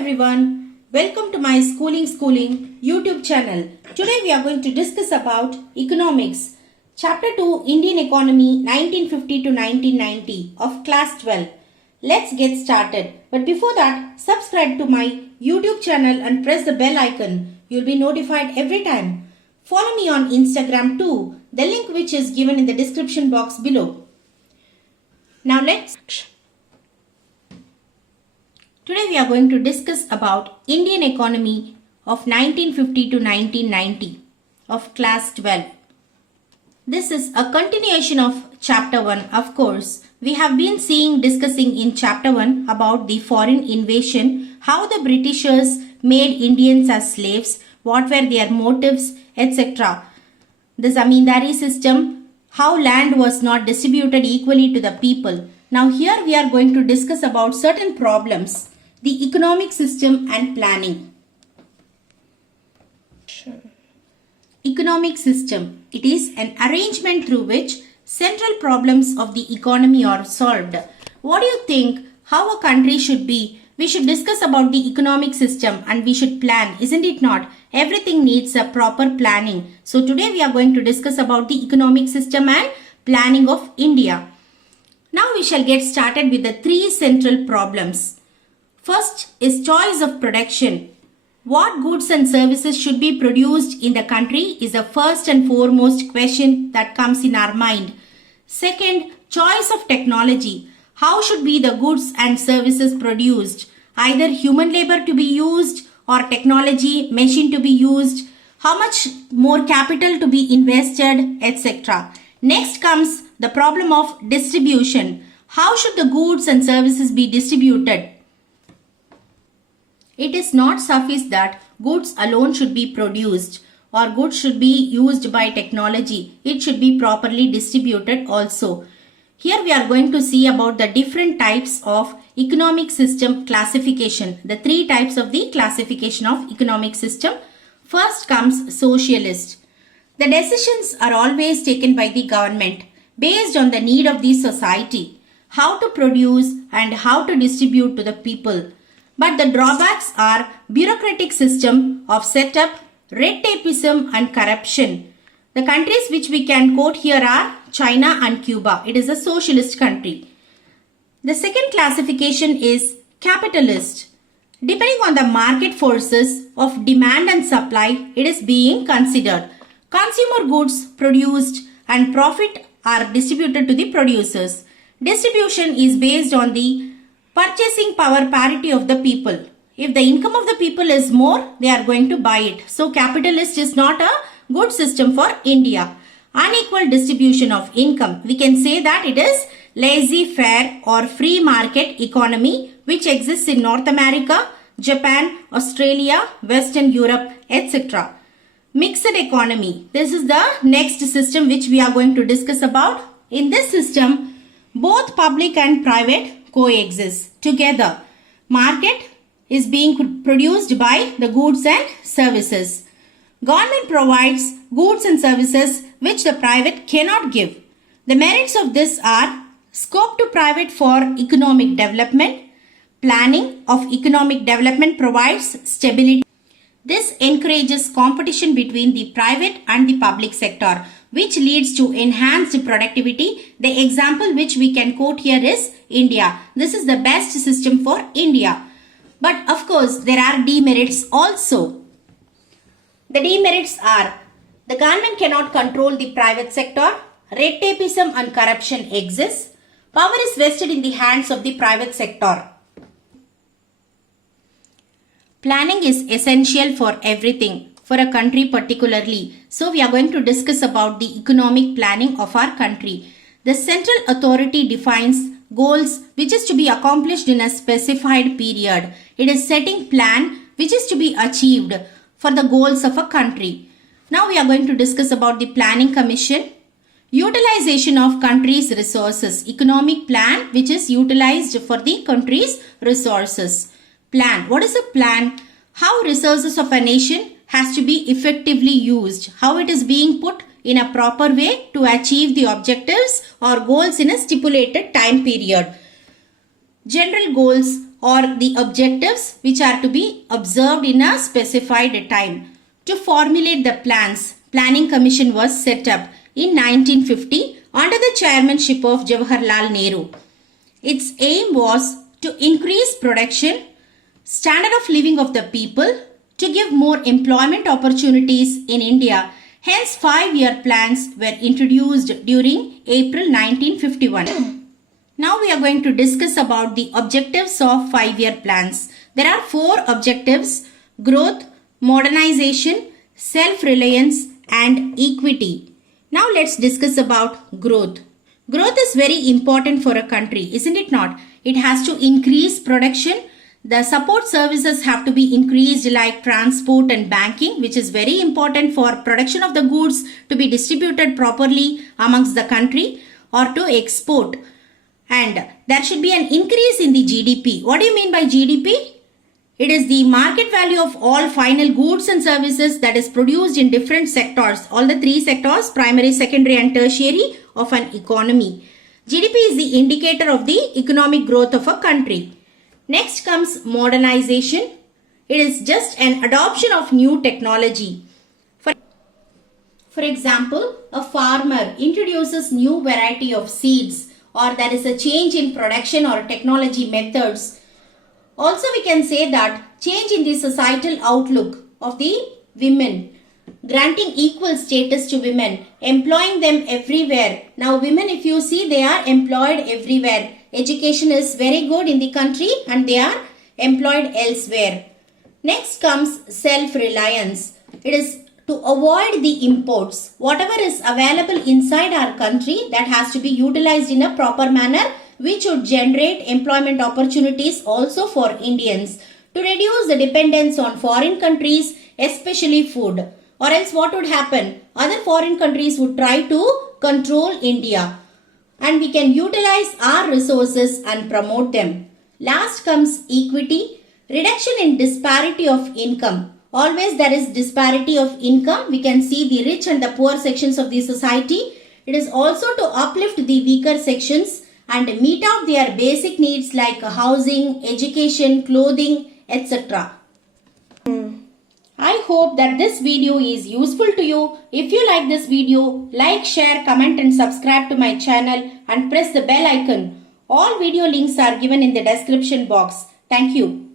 everyone, welcome to my Schooling YouTube channel. Today we are going to discuss about economics, chapter 2, Indian economy 1950 to 1990 of class 12. Let's get started. But before that, subscribe to my YouTube channel and press the bell icon. You'll be notified every time. Follow me on Instagram too, the link which is given in the description box below. Now Today we are going to discuss about Indian economy of 1950 to 1990 of class 12. This is a continuation of chapter 1. Of course, we have been discussing in chapter 1 about the foreign invasion, how the Britishers made Indians as slaves, what were their motives, etc. The zamindari system, how land was not distributed equally to the people. Now here we are going to discuss about certain problems. The economic system and planning. Economic system. It is an arrangement through which central problems of the economy are solved. What do you think how a country should be? We should discuss about the economic system and we should plan, isn't it not? Everything needs a proper planning. So today we are going to discuss about the economic system and planning of India. Now we shall get started with the three central problems. First is choice of production. What goods and services should be produced in the country is the first and foremost question that comes in our mind. Second, choice of technology. How should be the goods and services produced? Either human labor to be used or technology, machine to be used. How much more capital to be invested, etc. Next comes the problem of distribution. How should the goods and services be distributed? It is not sufficient that goods alone should be produced or goods should be used by technology. It should be properly distributed also. Here we are going to see about the different types of economic system classification. The three types of the classification of economic system. First comes socialist. The decisions are always taken by the government based on the need of the society. How to produce and how to distribute to the people. But the drawbacks are bureaucratic system of setup, red tapeism and corruption. The countries which we can quote here are China and Cuba. It is a socialist country. The second classification is capitalist. Depending on the market forces of demand and supply, it is being considered. Consumer goods produced and profit are distributed to the producers. Distribution is based on the purchasing power parity of the people. If the income of the people is more, they are going to buy it. So capitalist is not a good system for India. Unequal distribution of income. We can say that it is laissez-faire or free market economy which exists in North America, Japan, Australia, Western Europe, etc. Mixed economy. This is the next system which we are going to discuss about. In this system, both public and private coexist together. Market is being produced by the goods and services. Government provides goods and services which the private cannot give. The merits of this are scope to private for economic development. Planning of economic development provides stability. This encourages competition between the private and the public sector, which leads to enhanced productivity. The example which we can quote here is India. This is the best system for India. But of course, there are demerits also. The demerits are the government cannot control the private sector, red tapeism and corruption exists, power is vested in the hands of the private sector. Planning is essential for everything, for a country particularly. So we are going to discuss about the economic planning of our country. The central authority defines goals which is to be accomplished in a specified period. It is setting plan which is to be achieved for the goals of a country. Now we are going to discuss about the planning commission. Utilization of country's resources. Economic plan which is utilized for the country's resources. Plan. What is a plan? How resources of a nation has to be effectively used. How it is being put in a proper way to achieve the objectives or goals in a stipulated time period. General goals or the objectives which are to be observed in a specified time. To formulate the plans, Planning Commission was set up in 1950 under the chairmanship of Jawaharlal Nehru. Its aim was to increase production, standard of living of the people, to give more employment opportunities in India. Hence, 5-year plans were introduced during April 1951. Now we are going to discuss about the objectives of 5-year plans. There are 4 objectives: growth, modernization, self-reliance and equity. Now let's discuss about growth. Growth is very important for a country, isn't it not? It has to increase production. The support services have to be increased like transport and banking, which is very important for production of the goods to be distributed properly amongst the country or to export. And there should be an increase in the GDP. What do you mean by GDP? It is the market value of all final goods and services that is produced in different sectors. All the 3 sectors, primary, secondary and tertiary of an economy. GDP is the indicator of the economic growth of a country. Next comes modernization. It is just an adoption of new technology. For example, a farmer introduces new variety of seeds, or there is a change in production or technology methods. Also, we can say that change in the societal outlook of the women, granting equal status to women, employing them everywhere. Now, women, if you see, they are employed everywhere. Education is very good in the country and they are employed elsewhere. Next comes self-reliance. It is to avoid the imports. Whatever is available inside our country, that has to be utilized in a proper manner, which would generate employment opportunities also for Indians. To reduce the dependence on foreign countries, especially food. Or else what would happen? Other foreign countries would try to control India. And we can utilize our resources and promote them. Last comes equity. Reduction in disparity of income. Always there is disparity of income. We can see the rich and the poor sections of the society. It is also to uplift the weaker sections and meet out their basic needs like housing, education, clothing, etc. I hope that this video is useful to you. If you like this video, like, share, comment and subscribe to my channel and press the bell icon. All video links are given in the description box. Thank you.